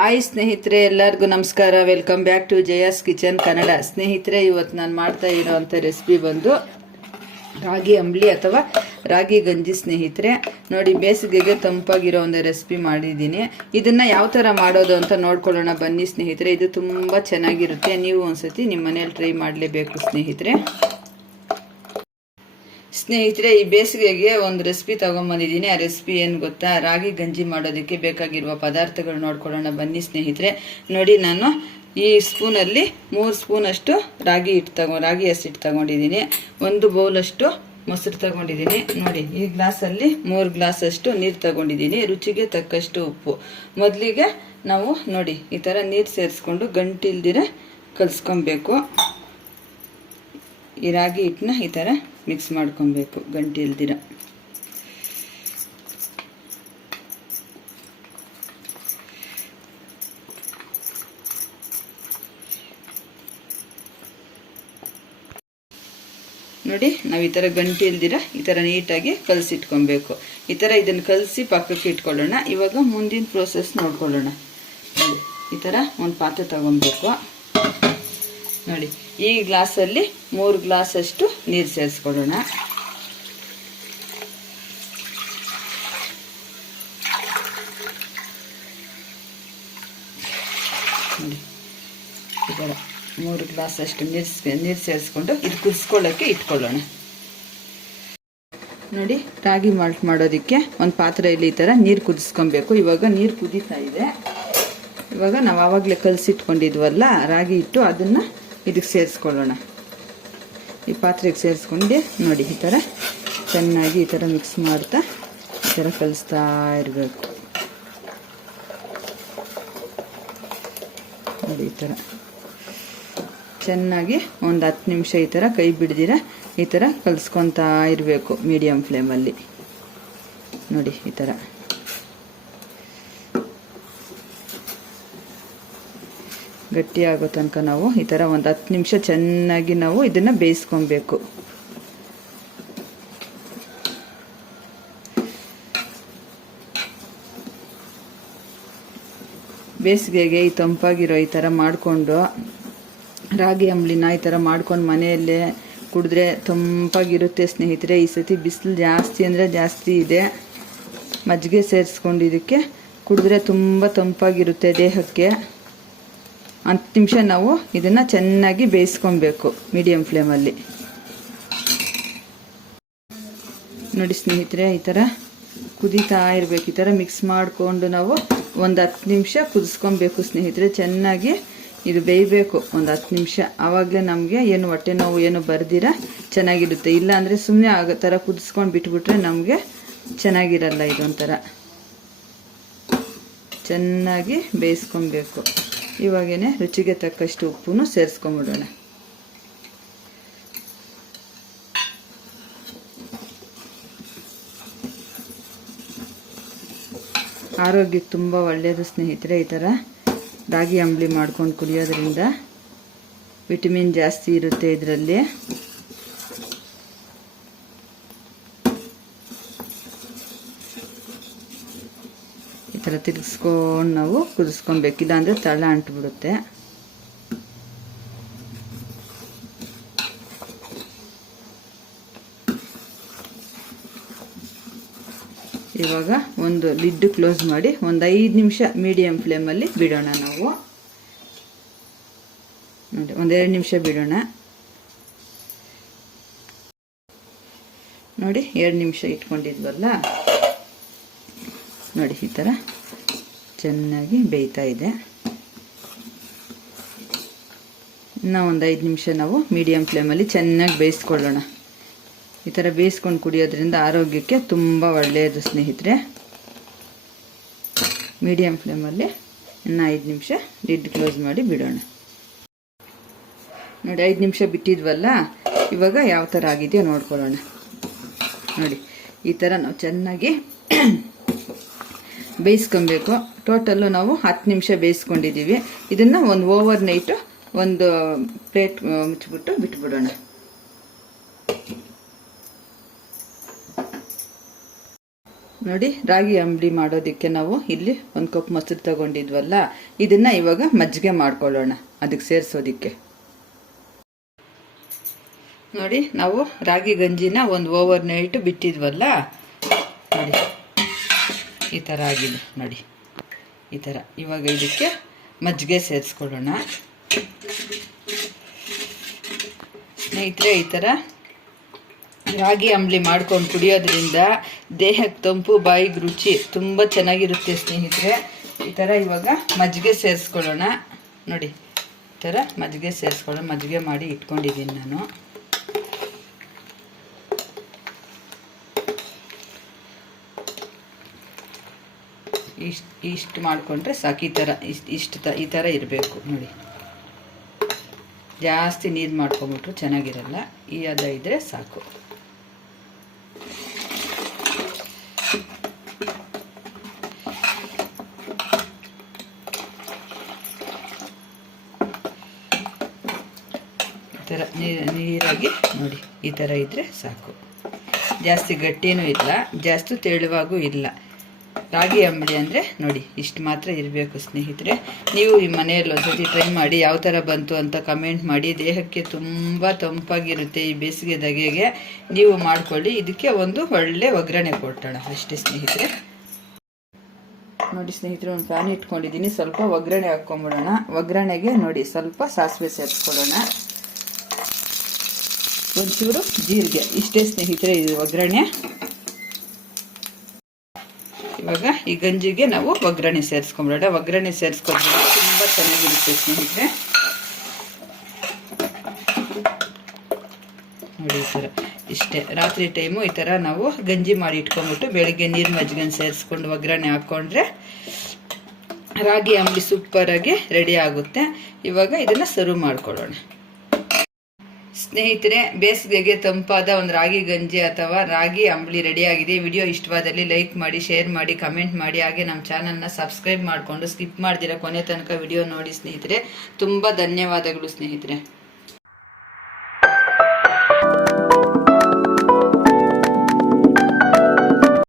Hi ಸ್ನೇಹಿತರೆ, ಎಲ್ಲರಿಗೂ ನಮಸ್ಕಾರ. Welcome back to Jaya's kitchen Kannada ಸ್ನೇಹಿತರೆ, ಇವತ್ತು ನಾನು ಮಾಡ್ತಾ ಇರೋವಂಥ ರೆಸಿಪಿ ಬಂದು ರಾಗಿ ಅಂಬ್ಲಿ ಅಥವಾ ರಾಗಿ ಗಂಜಿ ಸ್ನೇಹಿತರೆ. ನೋಡಿ, ಬೇಸಿಗೆಗೆ ತಂಪಾಗಿರೋ ಒಂದು ರೆಸಿಪಿ ಮಾಡಿದ್ದೀನಿ. ಇದನ್ನು ಯಾವ ಥರ ಮಾಡೋದು ಅಂತ ನೋಡ್ಕೊಳ್ಳೋಣ. ಬನ್ನಿ ಸ್ನೇಹಿತರೆ, ಇದು ತುಂಬ ಚೆನ್ನಾಗಿರುತ್ತೆ. ನೀವು ಒಂದ್ಸತಿ ನಿಮ್ಮ ಮನೇಲಿ ಟ್ರೈ ಮಾಡಲೇಬೇಕು ಸ್ನೇಹಿತರೆ. ಸ್ನೇಹಿತರೆ, ಈ ಬೇಸಿಗೆಗೆ ಒಂದು ರೆಸಿಪಿ ತಗೊಂಬಂದಿದ್ದೀನಿ. ಆ ರೆಸಿಪಿ ಏನು ಗೊತ್ತಾ? ರಾಗಿ ಗಂಜಿ ಮಾಡೋದಕ್ಕೆ ಬೇಕಾಗಿರುವ ಪದಾರ್ಥಗಳು ನೋಡ್ಕೊಳ್ಳೋಣ. ಬನ್ನಿ ಸ್ನೇಹಿತರೆ. ನೋಡಿ, ನಾನು ಈ ಸ್ಪೂನಲ್ಲಿ ಮೂರು ಸ್ಪೂನಷ್ಟು ರಾಗಿ ಹಿಟ್ಟು ತಗೊ, ರಾಗಿ ಹಸಿಟ್ಟು ತಗೊಂಡಿದ್ದೀನಿ. ಒಂದು ಬೌಲಷ್ಟು ಮೊಸರು ತಗೊಂಡಿದ್ದೀನಿ. ನೋಡಿ, ಈ ಗ್ಲಾಸಲ್ಲಿ ಮೂರು ಗ್ಲಾಸಷ್ಟು ನೀರು ತಗೊಂಡಿದ್ದೀನಿ. ರುಚಿಗೆ ತಕ್ಕಷ್ಟು ಉಪ್ಪು. ಮೊದಲಿಗೆ ನಾವು ನೋಡಿ, ಈ ಥರ ನೀರು ಸೇರಿಸ್ಕೊಂಡು ಗಂಟಿಲ್ದಿರ ಕಲಿಸ್ಕೊಬೇಕು. ಈ ರಾಗಿ ಹಿಟ್ಟನ್ನ ಈ ಥರ ಮಿಕ್ಸ್ ಮಾಡ್ಕೊಬೇಕು ಗಂಟಿ ಇಲ್ದಿರ ನೋಡಿ, ನಾವು ಈ ಥರ ಗಂಟೆ ಇಲ್ದಿರ ಈ ಥರ ನೀಟಾಗಿ ಕಲಸಿಟ್ಕೊಬೇಕು. ಈ ಥರ ಇದನ್ನು ಕಲಸಿ ಪಕ್ಕಕ್ಕೆ ಇಟ್ಕೊಳ್ಳೋಣ. ಇವಾಗ ಮುಂದಿನ ಪ್ರೋಸೆಸ್ ನೋಡ್ಕೊಳ್ಳೋಣ. ನೋಡಿ, ಈ ಥರ ಒಂದು ಪಾತ್ರೆ ತಗೊಬೇಕು ನೋಡಿ ಈ ಗ್ಲಾಸಲ್ಲಿ ಮೂರು ಗ್ಲಾಸಷ್ಟು ನೀರು ಸೇರಿಸ್ಕೊಳ್ಳೋಣ. ನೋಡಿ ಥರ ಮೂರು ಗ್ಲಾಸಷ್ಟು ನೀರು ನೀರು ಸೇರಿಸ್ಕೊಂಡು ಇದು ಕುದಿಸ್ಕೊಳ್ಳೋಕ್ಕೆ ಇಟ್ಕೊಳ್ಳೋಣ. ನೋಡಿ, ರಾಗಿ ಮಾಲ್ಟ್ ಮಾಡೋದಕ್ಕೆ ಒಂದು ಪಾತ್ರೆಯಲ್ಲಿ ಈ ಥರ ನೀರು ಕುದಿಸ್ಕೊಬೇಕು. ಇವಾಗ ನೀರು ಕುದೀತಾ ಇದೆ. ಇವಾಗ ನಾವು ಆವಾಗಲೇ ಕಲಸಿಟ್ಕೊಂಡಿದ್ವಲ್ಲ, ರಾಗಿ ಇಟ್ಟು ಅದನ್ನು ಇದಕ್ಕೆ ಸೇರಿಸ್ಕೊಳ್ಳೋಣ. ಈ ಪಾತ್ರೆಗೆ ಸೇರಿಸ್ಕೊಂಡು, ನೋಡಿ ಈ ಥರ ಚೆನ್ನಾಗಿ ಈ ಥರ ಮಿಕ್ಸ್ ಮಾಡ್ತಾ ಈ ಥರ ಕಲಿಸ್ತಾ ಇರಬೇಕು. ನೋಡಿ ಈ ಥರ. ಚೆನ್ನಾಗಿ ಒಂದು ಹತ್ತು ನಿಮಿಷ ಈ ಥರ ಕೈ ಬಿಡ್ದಿರ, ಈ ಥರ ಕಲಿಸ್ಕೊತಾ ಇರಬೇಕು ಮೀಡಿಯಮ್ ಫ್ಲೇಮಲ್ಲಿ ನೋಡಿ ಈ ಥರ. ಗಟ್ಟಿ ಆಗೋ ತನಕ ನಾವು ಈ ಥರ ಒಂದು ಹತ್ತು ನಿಮಿಷ ಚೆನ್ನಾಗಿ ನಾವು ಇದನ್ನು ಬೇಯಿಸ್ಕೊಬೇಕು. ಬೇಸಿಗೆಗೆ ಈ ತಂಪಾಗಿರೋ ಈ ಥರ ಮಾಡಿಕೊಂಡು ರಾಗಿ ಅಂಬ್ಲಿನ ಈ ಥರ ಮಾಡ್ಕೊಂಡು ಮನೆಯಲ್ಲೇ ಕುಡಿದ್ರೆ ತಂಪಾಗಿರುತ್ತೆ ಸ್ನೇಹಿತರೆ. ಈ ಸತಿ ಬಿಸಿಲು ಜಾಸ್ತಿ ಅಂದರೆ ಜಾಸ್ತಿ ಇದೆ. ಮಜ್ಜಿಗೆ ಸೇರಿಸ್ಕೊಂಡಿದ್ದಕ್ಕೆ ಕುಡಿದ್ರೆ ತುಂಬ ತಂಪಾಗಿರುತ್ತೆ ದೇಹಕ್ಕೆ. ಹತ್ತು ನಿಮಿಷ ನಾವು ಇದನ್ನು ಚೆನ್ನಾಗಿ ಬೇಯಿಸ್ಕೊಬೇಕು ಮೀಡಿಯಮ್ ಫ್ಲೇಮಲ್ಲಿ ನೋಡಿ ಸ್ನೇಹಿತರೆ, ಈ ಥರ ಕುದೀತಾ ಇರಬೇಕು, ಈ ಥರ ಮಿಕ್ಸ್ ಮಾಡಿಕೊಂಡು ನಾವು ಒಂದು ಹತ್ತು ನಿಮಿಷ ಕುದಿಸ್ಕೊಬೇಕು ಸ್ನೇಹಿತರೆ, ಚೆನ್ನಾಗಿ ಇದು ಬೇಯಬೇಕು ಒಂದು ಹತ್ತು ನಿಮಿಷ. ಆವಾಗಲೇ ನಮಗೆ ಏನು ಹೊಟ್ಟೆ ನೋವು, ಏನು ಬರ್ದಿರ ಚೆನ್ನಾಗಿರುತ್ತೆ. ಇಲ್ಲ ಅಂದರೆ ಸುಮ್ಮನೆ ಆಗೋ ಥರ ಕುದಿಸ್ಕೊಂಡು ಬಿಟ್ಬಿಟ್ರೆ ನಮಗೆ ಚೆನ್ನಾಗಿರಲ್ಲ ಇದೊಂಥರ. ಚೆನ್ನಾಗಿ ಬೇಯಿಸ್ಕೊಬೇಕು. ಇವಾಗೇನೆ ರುಚಿಗೆ ತಕ್ಕಷ್ಟು ಉಪ್ಪು ಸೇರಿಸ್ಕೊಂಬಿಡೋಣ. ಆರೋಗ್ಯಕ್ಕೆ ತುಂಬ ಒಳ್ಳೆಯದು ಸ್ನೇಹಿತರೆ, ಈ ಥರ ರಾಗಿ ಅಂಬ್ಲಿ ಮಾಡ್ಕೊಂಡು ಕುಡಿಯೋದ್ರಿಂದ ವಿಟಮಿನ್ ಜಾಸ್ತಿ ಇರುತ್ತೆ ಇದರಲ್ಲಿ. ಥರ ತಿರ್ಗಿಸ್ಕೊಂಡು ನಾವು ಕುದಿಸ್ಕೊಬೇಕು. ಅಂದರೆ ತಳ ಅಂಟ್ಬಿಡುತ್ತೆ. ಇವಾಗ ಒಂದು ಲಿಡ್ ಕ್ಲೋಸ್ ಮಾಡಿ ಒಂದು ಐದು ನಿಮಿಷ ಮೀಡಿಯಂ ಫ್ಲೇಮಲ್ಲಿ ಬಿಡೋಣ ನಾವು. ನೋಡಿ ಒಂದೆರಡು ನಿಮಿಷ ಬಿಡೋಣ. ನೋಡಿ, ಎರಡು ನಿಮಿಷ ಇಟ್ಕೊಂಡಿದ್ವಲ್ಲ? ನೋಡಿ, ಈ ಥರ ಚೆನ್ನಾಗಿ ಬೇಯ್ತಾ ಇದೆ. ಇನ್ನೂ ಒಂದು ಐದು ನಿಮಿಷ ನಾವು ಮೀಡಿಯಮ್ ಫ್ಲೇಮಲ್ಲಿ ಚೆನ್ನಾಗಿ ಬೇಯಿಸ್ಕೊಳ್ಳೋಣ. ಈ ಥರ ಬೇಯಿಸ್ಕೊಂಡು ಕುಡಿಯೋದ್ರಿಂದ ಆರೋಗ್ಯಕ್ಕೆ ತುಂಬ ಒಳ್ಳೆಯದು, ಸ್ನೇಹಿತರೆ. ಮೀಡಿಯಮ್ ಫ್ಲೇಮಲ್ಲಿ ಇನ್ನು ಐದು ನಿಮಿಷ ಲಿಡ್ ಕ್ಲೋಸ್ ಮಾಡಿ ಬಿಡೋಣ. ನೋಡಿ, ಐದು ನಿಮಿಷ ಬಿಟ್ಟಿದ್ವಲ್ಲ, ಇವಾಗ ಯಾವ ಥರ ಆಗಿದೆಯೋ ನೋಡ್ಕೊಳ್ಳೋಣ. ನೋಡಿ, ಈ ಥರ ನಾವು ಚೆನ್ನಾಗಿ ಬೇಯಿಸ್ಕೊಬೇಕು. ಟೋಟಲ್ಲು ನಾವು ಹತ್ತು ನಿಮಿಷ ಬೇಯಿಸ್ಕೊಂಡಿದ್ದೀವಿ. ಇದನ್ನು ಒಂದು ಓವರ್ ನೈಟು ಒಂದು ಪ್ಲೇಟ್ ಮುಚ್ಚಿಬಿಟ್ಟು ಬಿಟ್ಬಿಡೋಣ. ನೋಡಿ, ರಾಗಿ ಅಂಬಲಿ ಮಾಡೋದಕ್ಕೆ ನಾವು ಇಲ್ಲಿ ಒಂದು ಕಪ್ ಮೊಸರು ತಗೊಂಡಿದ್ವಲ್ಲ, ಇದನ್ನು ಇವಾಗ ಮಜ್ಜಿಗೆ ಮಾಡ್ಕೊಳ್ಳೋಣ, ಅದಕ್ಕೆ ಸೇರಿಸೋದಕ್ಕೆ. ನೋಡಿ, ನಾವು ರಾಗಿ ಗಂಜಿನ ಒಂದು ಓವರ್ ನೈಟ್ ಬಿಟ್ಟಿದ್ವಲ್ಲ, ನೋಡಿ. ಈ ಥರ ಆಗಿದೆ ನೋಡಿ. ಈ ಥರ ಇವಾಗ ಇದಕ್ಕೆ ಮಜ್ಜಿಗೆ ಸೇರಿಸ್ಕೊಳ್ಳೋಣ. ಸ್ನೇಹಿತರೆ, ಈ ಥರ ರಾಗಿ ಅಂಬ್ಲಿ ಮಾಡ್ಕೊಂಡು ಕುಡಿಯೋದ್ರಿಂದ ದೇಹಕ್ಕೆ ತಂಪು, ಬಾಯಿಗೆ ರುಚಿ ತುಂಬ ಚೆನ್ನಾಗಿರುತ್ತೆ ಸ್ನೇಹಿತರೆ. ಈ ಥರ ಇವಾಗ ಮಜ್ಜಿಗೆ ಸೇರಿಸ್ಕೊಳ್ಳೋಣ. ನೋಡಿ, ಈ ಥರ ಮಜ್ಜಿಗೆ ಸೇರಿಸ್ಕೊಳ್ಳೋಣ. ಮಜ್ಜಿಗೆ ಮಾಡಿ ಇಟ್ಕೊಂಡಿದ್ದೀನಿ ನಾನು. ಇಷ್ಟು ಇಷ್ಟು ಮಾಡಿಕೊಂಡ್ರೆ ಸಾಕು. ಈ ಥರ ಇಷ್ಟು ಇಷ್ಟು ತ, ಈ ಥರ ಇರಬೇಕು. ನೋಡಿ. ಜಾಸ್ತಿ ನೀರು ಮಾಡ್ಕೊಂಬಿಟ್ರು ಚೆನ್ನಾಗಿರಲ್ಲ. ಈ ಅದ ಇದ್ದರೆ ಸಾಕು. ಈ ಥರ ನೀರಾಗಿ ನೋಡಿ. ಈ ಥರ ಇದ್ದರೆ ಸಾಕು. ಜಾಸ್ತಿ ಗಟ್ಟಿನೂ ಇಲ್ಲ, ಜಾಸ್ತಿ ತೆಳುವಾಗೂ ಇಲ್ಲ. ರಾಗಿ ಅಂಬಳಿ ಅಂದರೆ ನೋಡಿ, ಇಷ್ಟು ಮಾತ್ರ ಇರಬೇಕು ಸ್ನೇಹಿತರೆ. ನೀವು ಈ ಮನೆಯಲ್ಲಿ ಒಂದ್ಸತಿ ಟ್ರೈ ಮಾಡಿ ಯಾವ ಥರ ಬಂತು ಅಂತ ಕಮೆಂಟ್ ಮಾಡಿ. ದೇಹಕ್ಕೆ ತುಂಬ ತಂಪಾಗಿರುತ್ತೆ ಈ ಬೇಸಿಗೆ ದಗೆಗೆ. ನೀವು ಮಾಡಿಕೊಳ್ಳಿ. ಇದಕ್ಕೆ ಒಂದು ಒಳ್ಳೆ ಒಗ್ಗರಣೆ ಕೊಟ್ಟೋಣ ಅಷ್ಟೇ ಸ್ನೇಹಿತರೆ. ನೋಡಿ ಸ್ನೇಹಿತರೆ, ಒಂದು ಪ್ಯಾನ್ ಇಟ್ಕೊಂಡಿದ್ದೀನಿ. ಸ್ವಲ್ಪ ಒಗ್ಗರಣೆ ಹಾಕ್ಕೊಂಬಿಡೋಣ. ಒಗ್ಗರಣೆಗೆ ನೋಡಿ, ಸ್ವಲ್ಪ ಸಾಸಿವೆ ಸೇರಿಸ್ಕೊಳ್ಳೋಣ. ಒಂಚೂರು ಜೀರಿಗೆ. ಇಷ್ಟೇ ಸ್ನೇಹಿತರೆ, ಇದು ಒಗ್ಗರಣೆ. ಇವಾಗ ಈ ಗಂಜಿಗೆ ನಾವು ಒಗ್ಗರಣೆ ಸೇರಿಸ್ಕೊಂಬಿಡೋಣ. ಒಗ್ಗರಣೆ ಸೇರಿಸ್ಕೊಂಡ್ರೆ ತುಂಬ ಚೆನ್ನಾಗಿರುತ್ತೆ ಸ್ನೇಹಿತರೆ. ನೋಡಿ ಥರ. ಇಷ್ಟೇ. ರಾತ್ರಿ ಟೈಮು ಈ ಥರ ನಾವು ಗಂಜಿ ಮಾಡಿ ಇಟ್ಕೊಂಡ್ಬಿಟ್ಟು ಬೆಳಿಗ್ಗೆ ನೀರು ಮಜ್ಜಿಗೆ ಸೇರಿಸ್ಕೊಂಡು ಒಗ್ಗರಣೆ ಹಾಕ್ಕೊಂಡ್ರೆ ರಾಗಿ ಅಂಬಿ ಸೂಪರಾಗಿ ರೆಡಿ ಆಗುತ್ತೆ. ಇವಾಗ ಇದನ್ನು ಸರ್ವ್ ಮಾಡ್ಕೊಳ್ಳೋಣ. ಸ್ನೇಹಿತರೆ, ಬೇಸಿಗೆಗೆ ತಂಪಾದ ಒಂದು ರಾಗಿ ಗಂಜಿ ಅಥವಾ ರಾಗಿ ಅಂಬಳಿ ರೆಡಿಯಾಗಿದೆ. ವಿಡಿಯೋ ಇಷ್ಟವಾದಲ್ಲಿ ಲೈಕ್ ಮಾಡಿ, ಶೇರ್ ಮಾಡಿ, ಕಮೆಂಟ್ ಮಾಡಿ. ಹಾಗೆ ನಮ್ಮ ಚಾನಲ್ನ ಸಬ್ಸ್ಕ್ರೈಬ್ ಮಾಡಿಕೊಂಡು ಸ್ಕಿಪ್ ಮಾಡ್ದಿರ ಕೊನೆ ತನಕ ವಿಡಿಯೋ ನೋಡಿ ಸ್ನೇಹಿತರೆ. ತುಂಬ ಧನ್ಯವಾದಗಳು ಸ್ನೇಹಿತರೆ.